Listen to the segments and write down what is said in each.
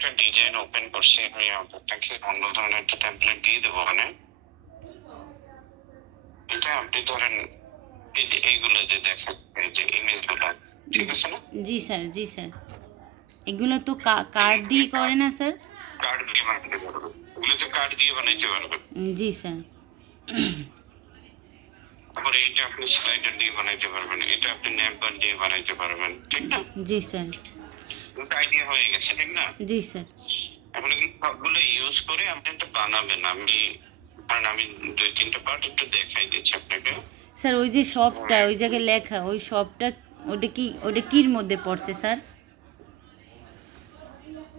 একটা design open করছি, আমি আপনাকে অন্য ধরনের একটা টেমপ্লেট দিয়ে দেবো। মানে এটা আপনি ধরেন এই যে এইগুলো যে দেখেন, এই যে ইমেজগুলো, ঠিক আছে না? জি স্যার, জি স্যার। এগুলো তো কার্ড দিয়ে করে না স্যার? কার্ড দিয়ে বানাতে পারবেন, এগুলো তো কার্ড দিয়ে বানাইতে পারবেন। জি স্যার। তারপরে এটা আপনি স্লাইডার দিয়ে বানাইতে পারবেন, এটা আপনি ন্যাপবার দিয়ে বানাইতে পারবেন, ঠিক না? জি স্যার। দুটো আইডিয়া হয়ে গেছে, ঠিক না? জি স্যার। এখন এগুলো সবগুলো ইউজ করে আপনি একটা বানাবেন। আমি 2-3টা পার্ট একটু দেখাই দিচ্ছি আপনাকে। স্যার ওই যে শপটা, ওই জায়গায় লেখা, ওই শপটা ওটা কির মধ্যে পড়ছে স্যার?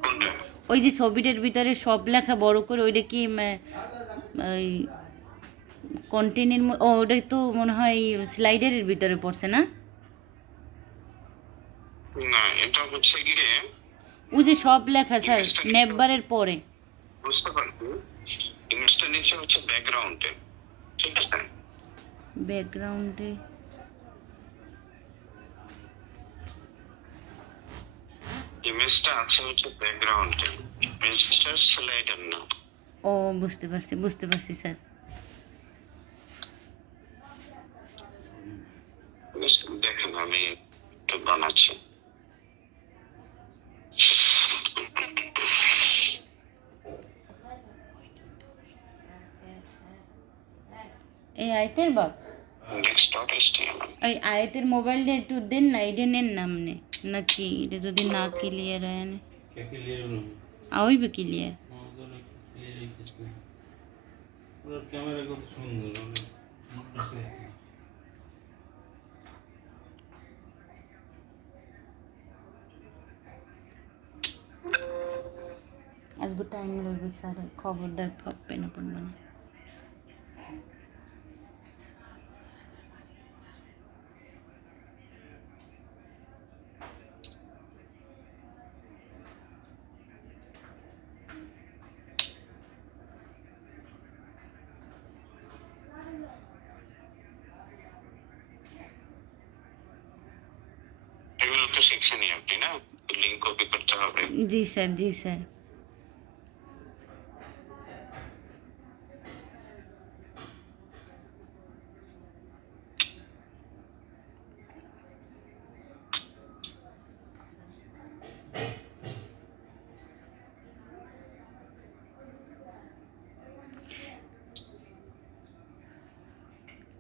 কোনটা? ওই যে ছবিটার ভিতরে সব লেখা বড় করে, ওইটা কি ওই কন্টেনের, ওটা তো মনে হয় স্লাইডারের ভিতরে পড়ছে না? না, এটা হচ্ছে গিয়ে ওই যে সব লেখা স্যার, ইমেজটা নেববারের পরে। বুঝতে পারছি। ইমেজটা নিচে হচ্ছে ব্যাকগ্রাউন্ডে, ঠিক আছে? ব্যাকগ্রাউন্ডে ইমেজটা আছে হচ্ছে ব্যাকগ্রাউন্ডে, ইমেজটা স্লাইডার না। ও, বুঝতে পারছি, বুঝতে পারছি স্যার। দেখেন আমি একটু বানাচ্ছি। এই আয়তের বাপ, index.html ওই আয়তের মোবাইলটা একটু দেন না, এটা নেন না আমনে, নাকি এটা যদি না ক্লিয়ার হয় না আওইবে ক্লিয়ার। ক্যামেরা কত সুন্দর, আজকে টাইম লাগবে স্যার, খবরদার পেন পড়বে না। এগুলো তো শিখছেনই আপনি, না? লিঙ্ক কপি করতে হবে। জি স্যার, জি স্যার।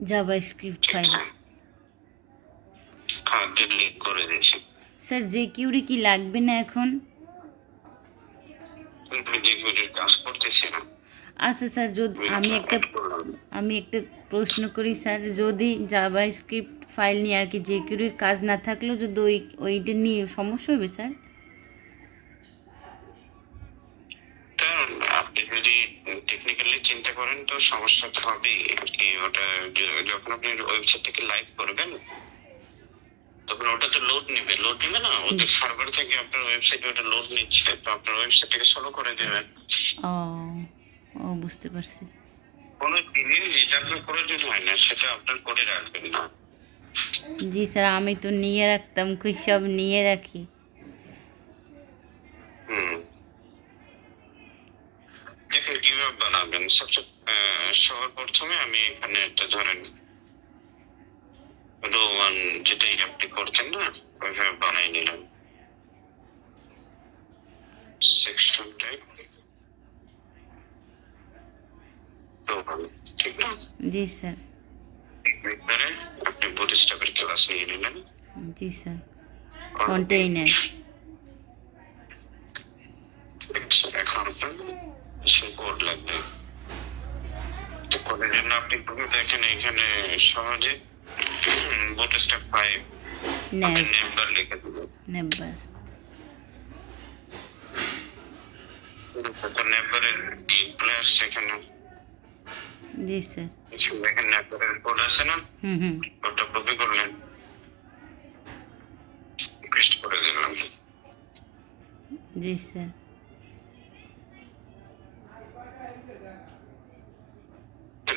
Java script file. হ্যাঁ, লিঙ্ক করে দিয়েছি। স্যার যে কিউরি কি লাগবে না এখন? কিন্তু যেগুলোর কাজ করতেছি না। আচ্ছা স্যার, যদি আমি একটা প্রশ্ন করি স্যার, যদি জাভা স্ক্রিপ্ট ফাইল নিয়ে আর কি যে কিউরির কাজ না থাকলেও যদি ওইটা নিয়ে সমস্যা হবে স্যার? কারণ আপনি যদি টেকনিক্যালি চিন্তা করেন তো সমস্যা তো হবেই আর কি। ওটা যখন আপনি ওয়েবসাইটটাকে লাইভ করবেন তখন ওটা তো লোড নিবে না, ওদের সার্ভার থেকে আপনার ওয়েবসাইটে ওটা লোড নিচ্ছে, তো আপনার ওয়েবসাইটটাকে স্লো করে দেবেন। ও, ও বুঝতে পারছি। কোনো জিনিস যেটা আপনার প্রয়োজন হয় না সেটা আপনার করে রাখবেন না। জি স্যার, আমি তো নিয়ে রাখতাম, কই সব নিয়ে রাখি। হুম, দেখুন কিভাবে বানাবেন। সবচেয়ে সবার প্রথমে আমি এখানে একটা ধরেন রো ওয়ান, যেটাই আপনি করছেন না ওইভাবে বানাই নিলাম। সেকশন টাইপ রো ওয়ান, ঠিক না? জি স্যার, এবারে আপনি বুটস্ট্র্যাপের ক্লাস নিয়ে নিলেন। জি স্যার। কন্টেইনার। এখন আপনার কিছু কোড লাগবে। তো কোডের জন্য আপনি দেখেন এখানে সহজে বুটস্ট্র্যাপ 5 আপনি নেম্বার লিখে দিবেন। নেবার। তো নেম্বারের ডিসপ্লে আসছে এখানে। জি স্যার। দেখেন নেম্বারের কোড আছে না, হুম। ওটা কপি করলেন, পেস্ট করে দিলাম। জি স্যার।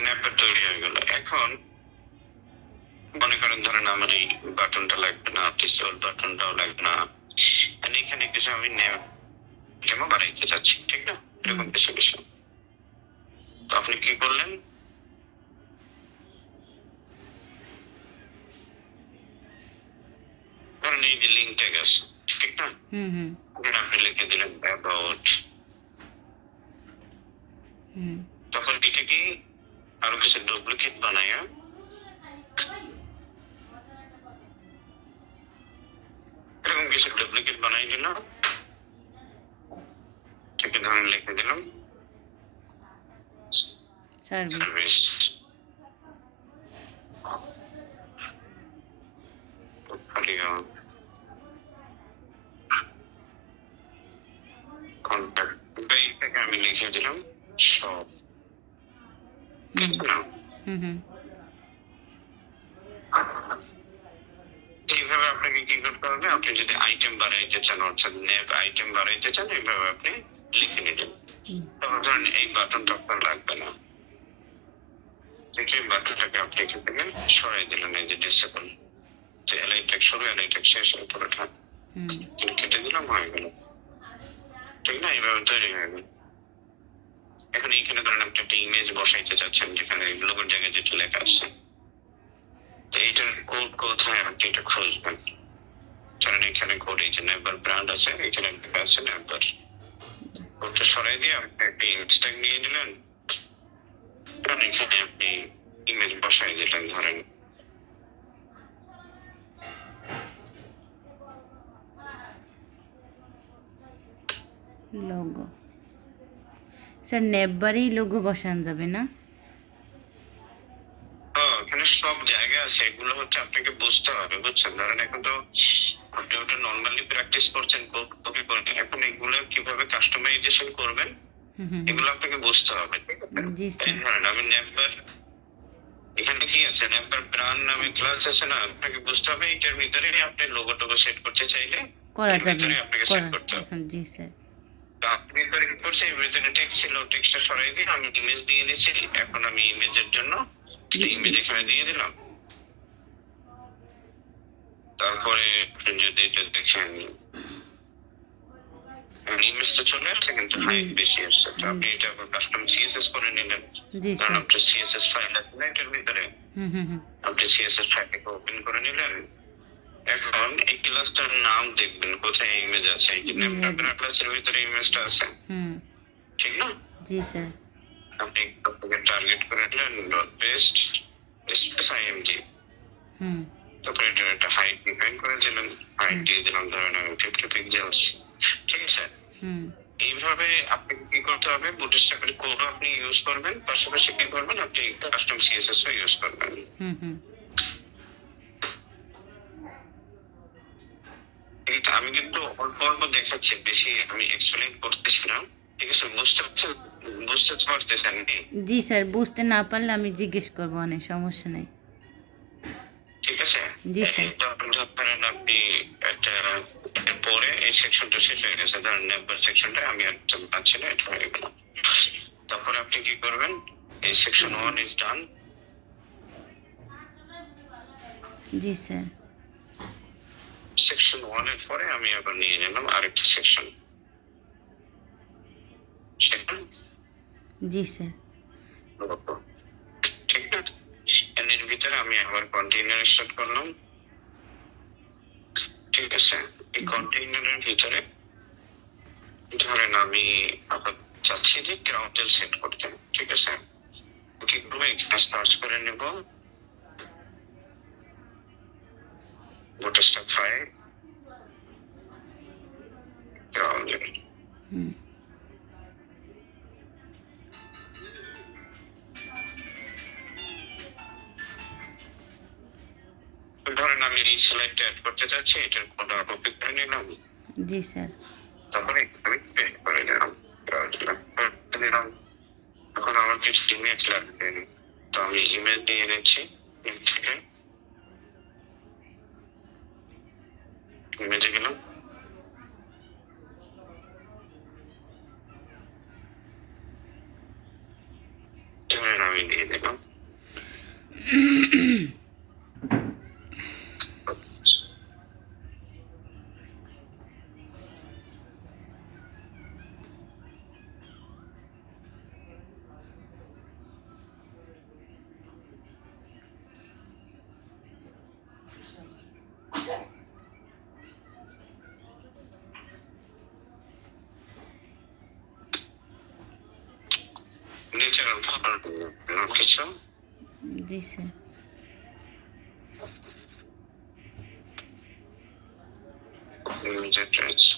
নেম্বার তৈরি হয়ে গেল। এখন মনে করেন ধরেন আমার এই বাটনটা লাগবে না, ডিসেবল বাটনটাও লাগবে না, এখানে কিছু আমি আইটেমও বাড়াইতে চাচ্ছি, ঠিক না? এরকম বেশি বেশি। তো আপনি কি করলেন, ধরেন এই যে লিঙ্ক ট্যাগ আছে, ঠিক না? হুম হুম এখানে আপনি লিখে দিলেন অ্যাবাউট। হুম তখন এটা কি আরো কিছু ডুপ্লিকেট বানায়া এরকম কিছু ডুপ্লিকেট বানাই দিল, ঠিক আছে? ধরেন লিখে দিলাম সার্ভিস। সার্ভিস, পোর্টফোলিও, কন্ট্যাক্ট, এই থেকে আমি লিখে দিলাম সব, হুম ঠিক না? হুম হুম এইভাবে আপনাকে কি করতে হবে, আপনি যদি আইটেম বাড়াইতে চান, অর্থাৎ নেব আইটেম বাড়াইতে চান, এইভাবে আপনি লিখে নিলেন। হুম তারপর ধরেন এই বাটনটা আপনার লাগবে না, দেখে বাটনটাকে আপনি এখান থেকে সরাই দিলেন, এই যে ডিসেবল, যে এলআইটেক শুরু এলআইটেক শেষ এর পরে থাক, হুম কেটে দিলাম, হয়ে গেল, ঠিক না? এইভাবে তৈরি হয়ে গেল। এখন এইখানে ধরেন আপনি একটা ইমেজ বসাইতে চাচ্ছেন, যেখানে লোগোর জায়গায় যেটা লেখা আছে, তো এইটার কোড কোথায় আপনি এটা খুঁজবেন? ধরেন এখানে কোড, এই যে নেভার ব্র্যান্ড আছে, এখানে লেখা আছে নেভার, কোডটা সরাই দিয়ে আপনি একটা ইমেজ ট্যাগ নিয়ে নিলেন, কারণ এখানে আপনি ইমেজ বসাই দিলেন, ধরেন লোগো। স্যার নেববারেই লোগো বসানো যাবে না? এখানে সব জায়গা আছে, এগুলো হচ্ছে আপনাকে বুঝতে হবে, বুঝছেন? ধরেন এখন তো আপনি ওটা নর্মালি প্র্যাকটিস করছেন, কপি করেন, এখন এগুলো কিভাবে কাস্টমাইজেশন করবেন হুম হুম এগুলো আপনাকে বুঝতে হবে, ঠিক আছে? জি এই স্যার। ধরেন আমি নেভার, এখানে কি আছে, নেভার ব্র্যান্ড নামে ক্লাস আছে না, আপনাকে বুঝতে হবে এটার ভিতরে আপনি লোগো টোগো সেট করতে চাইলে করা এর যাবে, ভিতরে আপনাকে সেট করতে হবে। হ্যাঁ, জি স্যার। তো আপনি ভিতরে কি করছে, এর ভিতরে টেক্সট ছিল, টেক্সটটা সরাই দিয়ে আমি ইমেজ দিয়ে দিচ্ছি। এখন আমি ইমেজের জন্য ইমেজ এখানে দিয়ে দিলাম, তারপরে আপনি যদি এটা দেখেন ইমেজটা চলে আসছে, কিন্তু হাইট বেশি আসছে, তো আপনি এটা কাস্টম সিএসএস করে নিলেন, জি কারণ স্যার। আপনার সিএসএস ফাইল আছে না এটার ভিতরে, হুম হুম হুম আপনি সিএসএস ফাইলটাকে ওপেন করে নিলেন। এখন এই ক্লাসটার নাম দেখবেন কোথায় ইমেজ আছে, এই যে নেমটা ক্লাসের ভিতরে ইমেজটা আছে, হুম ঠিক না? জি স্যার। আপনি আপনাকে টার্গেট করে নিলেন ডট পেস্ট স্পেস আইএমজি, হুম তারপরে এটা একটা হাইট ডিফাইন করে দিলেন, হাইট দিয়ে দিলাম ধরেন 50 পিক্সেলস, ঠিক আছে? হুম এইভাবে আপনি কি করতে হবে, বুটস্ট্র্যাপের কোড আপনি ইউজ করবেন, পাশাপাশি কি করবেন, আপনি কাস্টম সিএসএস ও ইউজ করবেন। হুম হুম কিন্তু আমি কিন্তু অল্প অল্প দেখাচ্ছি, বেশি আমি এক্সপ্লেইন করতেছি না, ঠিক আছে? বুঝতে পারতেছেন কি? জি স্যার, বুঝতে না পারলে আমি জিজ্ঞেস করবো, অনেক সমস্যা নেই। ঠিক আছে? জি স্যার। ধরেন আপনি একটা এটা পরে এই সেকশনটা শেষ হয়ে গেছে, ধরেন নেভার সেকশনটা আমি একটা পাচ্ছি না, এটা হয়ে গেল। তারপরে আপনি কি করবেন, এই section 1 is done. G sir. Section 1 এর পরে আমি আবার নিয়ে নিলাম আরেকটা সেকশন, সেটা জি স্যার। ঠিক আছে? এর ভিতরে আমি আবার কন্টেইনার স্টার্ট করলাম, ঠিক আছে? এই কন্টেইনারের ভিতরে ধরেন আমি আবার চাচ্ছি যে ক্রাউডেল সেট করতে, ঠিক আছে? কি করবো, এখানে সার্চ করে নেব বুটস্ট্র্যাপ 5 ক্রাউডেল, হুম ধরেন আমি এই স্লাইডটা অ্যাড করতে চাচ্ছি, এটার কোডটা কপি করে নিলাম, জি স্যার। তারপরে আমি পেস্ট করে দিলাম, দিলাম। এখন আমার কিছু ইমেজ লাগবে, তো আমি ইমেজ নিয়ে নিচ্ছি থেকে, ইমেজে গেলাম, ধরেন আমি দিয়ে দিলাম সিগনেচার কিছু জি স্যার। ইমেজের রয়েছে।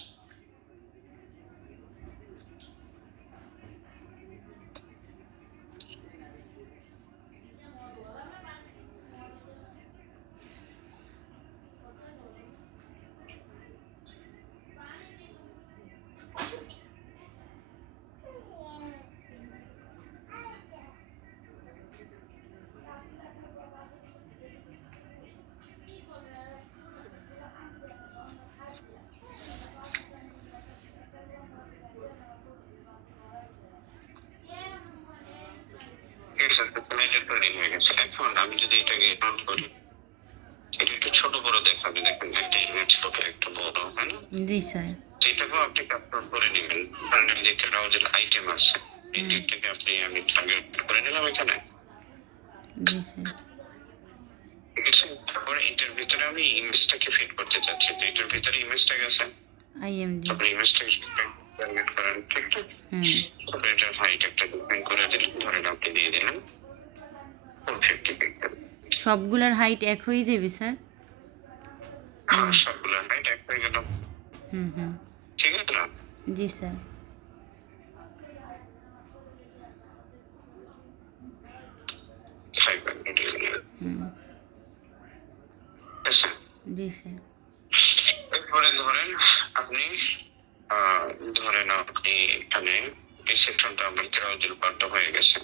রেডি হয়ে গেছে। এখন আমি যদি এটাকে কাউন্ট করি, এটা একটু ছোট বড় দেখাবে। দেখেন একটা ইমেজ ছোট একটা বড়, হ্যাঁ না? জি স্যার। যেটাকেও আপনি ক্যাপচার করে নেবেন। ধরেন যে ক্রাউজের আইটেম আছে, এই দিকটাকে আপনি আমি টার্গেট করে নিলাম এখানে, জি স্যার। ঠিক আছে? তারপরে এটার ভিতরে আমি ইমেজটাকে ফিট করতে চাচ্ছি, তো এটার ভিতরে ইমেজটা গেছে, আইএমডি। তারপরে ইমেজটাকে টার্গেট করেন, ঠিক আছে? তারপরে এটার হাইট একটা ডিফাইন করে দিলেন, ধরেন আপনি দিয়ে দিলেন 450 পিক্সেল। সবগুলোর হাইট এক হয়ে যাবে স্যার? সবগুলোর হাইট এক হয়ে গেল, হুম। ঠিক আছে না? জি স্যার। 500 হুম। ঠিক আছে? জি স্যার। এরপরে ধরেন আপনি ধরেন আপনি এখানে এই সেকশনটা আপনার ক্রাউজের পার্টটা হয়ে গেছে,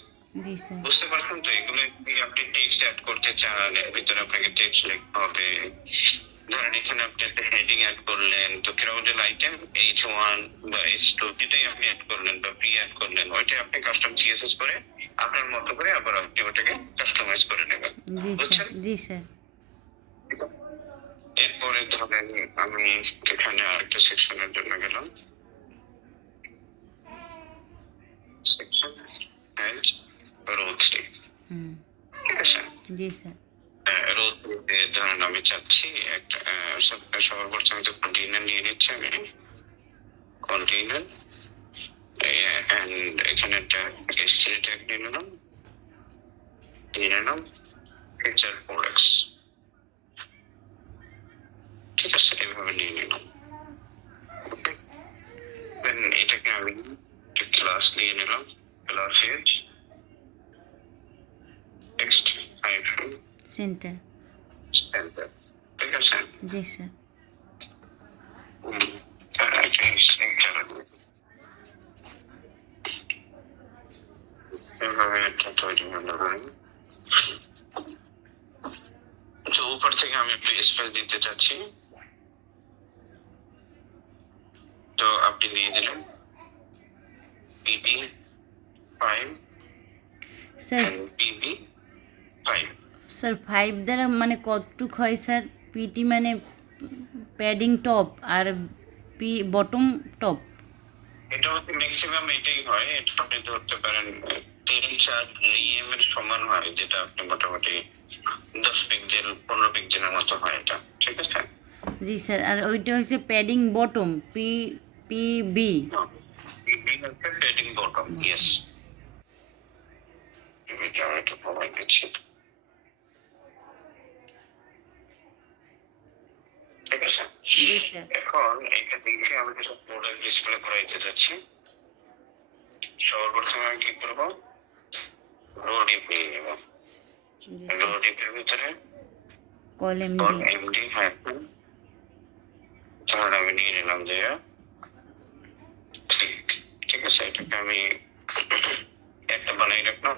জি স্যার। বুঝতে পারছেন তো? এগুলো কি আপনি টেক্সট অ্যাড করতে চান, এর ভিতরে আপনাকে টেক্সট লিখতে হবে। ধরেন এখানে আপনি একটা হেডিং অ্যাড করলেন, তো ক্রাউজেল আইটেম H1 বা H2 যেটাই আপনি অ্যাড করলেন বা প্রি অ্যাড করলেন, ওইটা আপনি কাস্টম সিএসএস করে আপনার মতো করে আবার আপনি ওটাকে কাস্টমাইজ করে নেবেন, জি স্যার। বুঝছেন? জি স্যার। এরপরে ধরেন আমি এখানে আরেকটা সেকশনের জন্য গেলাম, সেকশন অ্যাড রো 3, ঠিক আছে? জি স্যার। রো 3 ধরেন আমি চাচ্ছি একটা সবার পর আমি তো কন্টেইনার নিয়ে নিচ্ছি, আমি কন্টেইনার এন্ড এখানে একটা এসসিএল ট্যাগ নিয়ে নিলাম ফিচার প্রোডাক্টস, ঠিক আছে? এইভাবে নিয়ে নিলাম। দেন এটাকে আমি ক্লাস নিয়ে নিলাম, class as text hyphen centre. Centre, ঠিক আছে? জি স্যার। এভাবে একটা তৈরি হলো। তো উপর থেকে আমি একটু স্পেস দিতে চাচ্ছি, তো আপনি দিয়ে দিলেন PB5 sir. and PB5। Sir 5 দ্বারা মানে কতটুক হয় স্যার? পিটি মানে প্যাডিং টপ আর পি বটম টপ। এটা হচ্ছে ম্যাক্সিমাম এটাই হয়, এটা আপনি ধরতে পারেন 3-4 EM এর সমান হয়, যেটা আপনি মোটামুটি 10 পিক্সেল 15 পিক্সেলের মতো হয় এটা, ঠিক আছে? জি স্যার। আর ওইটা হচ্ছে প্যাডিং বটম পিবি। PB হচ্ছে পেডিং বটম, ইয়েস। এটা আমি একটু প্রোভাইড করছি, ঠিক আছে? জি স্যার। এখন এটা দিয়েছি, আমি যেটা প্রোডাক্ট ডিসপ্লে করাইতে যাচ্ছি, সবার প্রথমে আমি কি করবো, রো ডিপি নেব। জি রো স্যার। ডিপির ভিতরে কলম এমডি হাইফেন, ধরেন আমি নিয়ে নিলাম যে ঠিক আছে? এটাকে আমি একটা বানাই রাখলাম।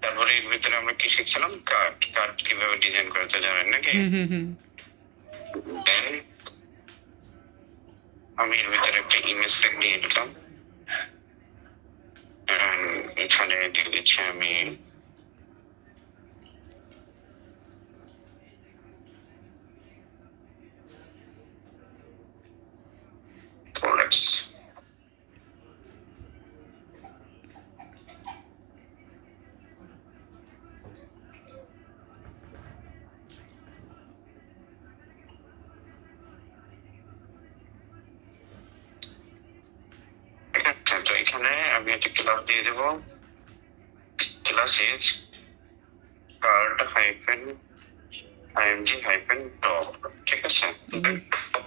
তারপরে এর ভিতরে আমরা কি শিখছিলাম, কার্ড কিভাবে ডিজাইন করতে জানেন নাকি? দেন আমি এর ভিতরে একটা ইমেজ ট্যাগ নিয়ে নিলাম, এখানে দিয়ে দিচ্ছি আমি প্রোডাক্টস। তো এখানে আমি একটা ক্লাস দিয়ে দেবো classes card hyphen IMG hyphen top, ঠিক আছে? জি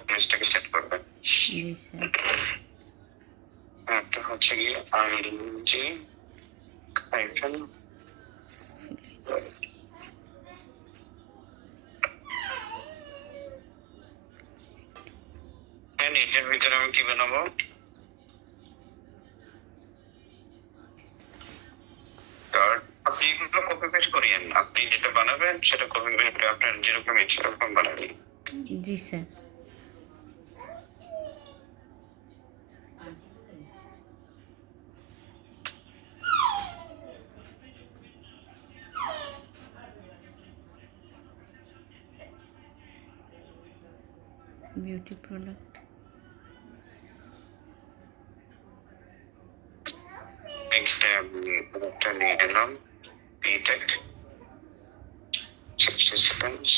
ইমেজটাকে সেট করবেন। জি স্যার। একটা হচ্ছে গিয়ে আইএমজি হাইফেন এটার ভিতরে আমি কি বানাবো? কার্ড। আপনি এগুলো কপি পেস্ট করিয়েন, আপনি যেটা বানাবেন সেটা কপি পেস্ট করে আপনার যেরকম ইচ্ছা সেরকম বানাবেন। জি স্যার। Beauty product. একটা নিয়ে নিলাম পিটেক 60 সেকেন্ডস,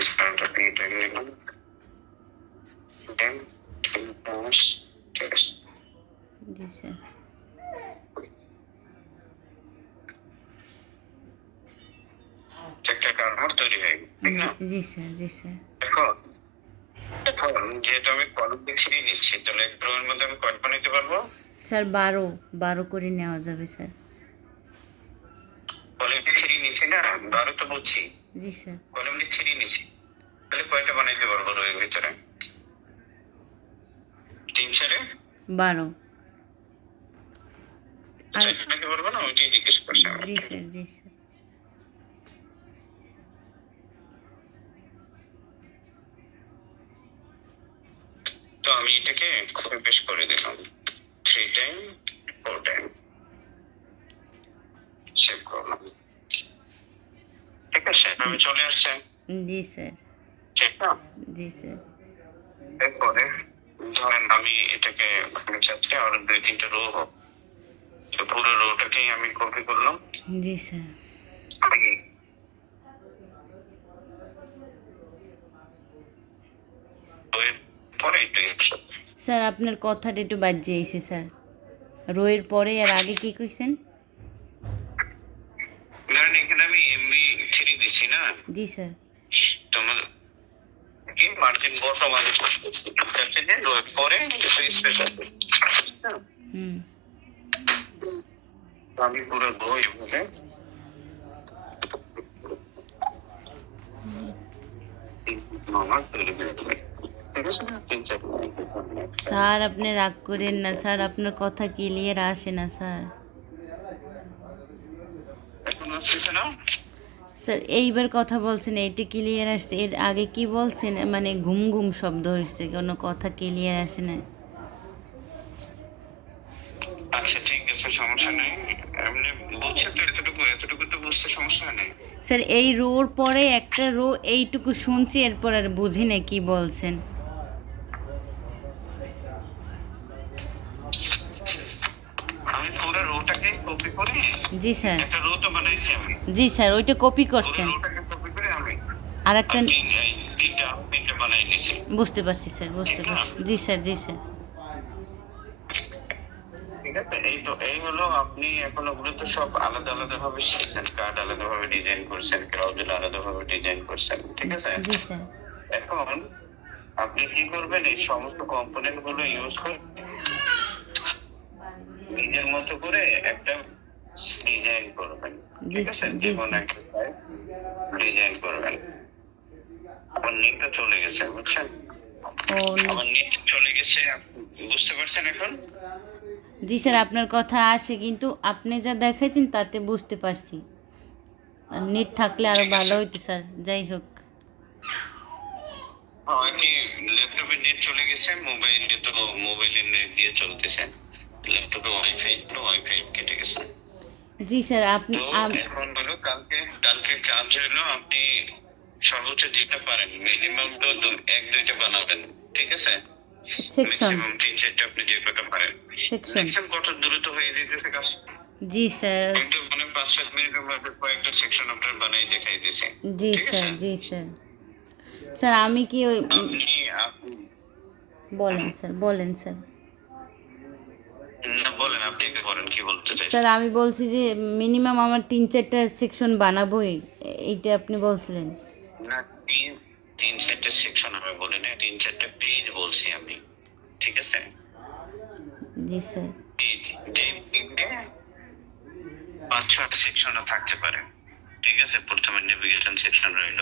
একটা পিটেক নিলাম, দেন পোস্ট টেক্সট। জি স্যার। একটা কার্ড তৈরি হয়ে গেল, ঠিক না? জি স্যার। জি স্যার। এখন এখন যেহেতু আমি কলম দিয়ে ছিঁড়ে নিচ্ছি, তাহলে এক রোয়ের মধ্যে আমি কয়টা নিতে পারবো? স্যার 12 করে নেওয়া যাবে স্যার। কলম দিয়ে ছিঁড়ে নিচ্ছি না, 12 তো বুঝছি, জি স্যার। কলম দিয়ে ছিঁড়ে নিচ্ছি, তাহলে কয়টা বানাইতে পারবো রোয়ের ভিতরে? 3 4 12। আর বানাইতে পারবো না, ওইটাই জিজ্ঞেস করছি আমি। জি স্যার। জি স্যার। তো আমি এটাকে কপি পেস্ট করে দিলাম 3 টাইম 4 টাইম, সেভ করলাম, ঠিক আছে? আমি চলে আসছে, জি স্যার। ঠিক না? জি স্যার। এরপরে ধরেন আমি এটাকে আমি চাচ্ছি আরো 2-3টা রো হোক, তো পুরো রোটাকেই আমি কপি করলাম। জি স্যার। তো এরপরে একটু স্যার আপনার কথাটা একটু বাজে আইছে স্যার। রোয়ের পরে আর আগে কি কইছেন? ধরেন এখানে আমি এমবি 3 দিছি না, জি স্যার। তোমার কি মার্জিন বর্তমানে যাচ্ছে যে রোয়ের পরে স্পেস আছে, হুম। আমি পুরো বই বলে আমার তৈরি করে দেবে, ঠিক আছে না? 3-4 মিনিট। স্যার আপনি রাগ করেন না স্যার, আপনার কথা ক্লিয়ার আসে না স্যার। এখন আসছে না? স্যার এইবার কথা বলছেন এইটা ক্লিয়ার আসছে, এর আগে কি বলছেন মানে ঘুম ঘুম শব্দ হচ্ছে, কোনো কথা ক্লিয়ার আসে না। আচ্ছা ঠিক আছে, সমস্যা নেই, এমনি বুঝছে তো, এতটুকু তো বুঝতে সমস্যা নেই। স্যার এই রোর পরে একটা রো এইটুকু শুনছি, এরপর আর বুঝি না কি বলছেন। আমি পুরো রোটাকে কপি করে জি স্যার। একটা রো তো বানাইছি আমি, জি স্যার ওইটা কপি পুরো করছেন। রোটাকে কপি করে আমি আর একটা তিনটা বানাই নিয়েছি, বুঝতে পারছি স্যার, বুঝতে পারছি। জি স্যার। জি স্যার। ঠিক আছে? এই হলো, আপনি এখন ওগুলো তো সব আলাদা আলাদা ভাবে শিখছেন, কার্ড আলাদা ভাবে ডিজাইন করছেন, ক্রাউজেল আলাদা ভাবে ডিজাইন করছেন, ঠিক আছে? জি স্যার। এখন আপনি কি করবেন, এই সমস্ত কম্পোনেন্ট গুলো ইউজ করে নিজের মতো করে একটা ডিজাইন করবেন, ঠিক আছে? জি যে কোনো স্যার। একটা ডিজাইন করবেন। আমার নেটটা চলে গেছে, বুঝছেন? ও আমার নেট চলে গেছে, বুঝতে পারছেন এখন? জি স্যার আপনার কথা আসে, কিন্তু আপনি যা দেখাইছেন তাতে বুঝতে পারছি। আর নেট থাকলে আরো ঠিক ভালো আছে। হইতো স্যার, যাই হোক। কি ল্যাপটপে নেট চলে গেছে, মোবাইলের নেট দিয়ে চলতেছে, ল্যাপটপে ওয়াইফাই কেটে গেছে। জি স্যার আপনি তো এখন হলো কালকে কাজ হলো, আপনি সর্বোচ্চ যেটা পারেন মিনিমাম তো 1-2টা বানাবেন, ঠিক আছে? সেকশন ম্যাক্সিমাম 3-4টা আপনি যে কটা পারেন। সেকশন ম্যাক্সিমাম কত দ্রুত হয়ে যেতেছে কাজ, জি স্যার। কিন্তু মানে 5-7 মিনিটের মধ্যে কয়েকটা সেকশন আপনার বানাই দেখাই দিয়েছে, জি ঠিক স্যার। আছে? জি স্যার। স্যার আমি কি ওই আপনি বলেন স্যার, বলেন স্যার। না বলেন, আপনি কি করেন, কি বলতে চাইছেন? স্যার আমি বলছি যে মিনিমাম আমার 3-4টা সেকশন বানাবোই, এইটা আপনি বলছিলেন। না, তিন তিন চারটে সেকশন আমি বলি না, তিন চারটে পেজ বলছি আমি, ঠিক আছে? জি স্যার। পেজ, যে পেজে 5-6টা সেকশনও থাকতে পারে, ঠিক আছে? প্রথমে নেভিগেশন সেকশন রইল,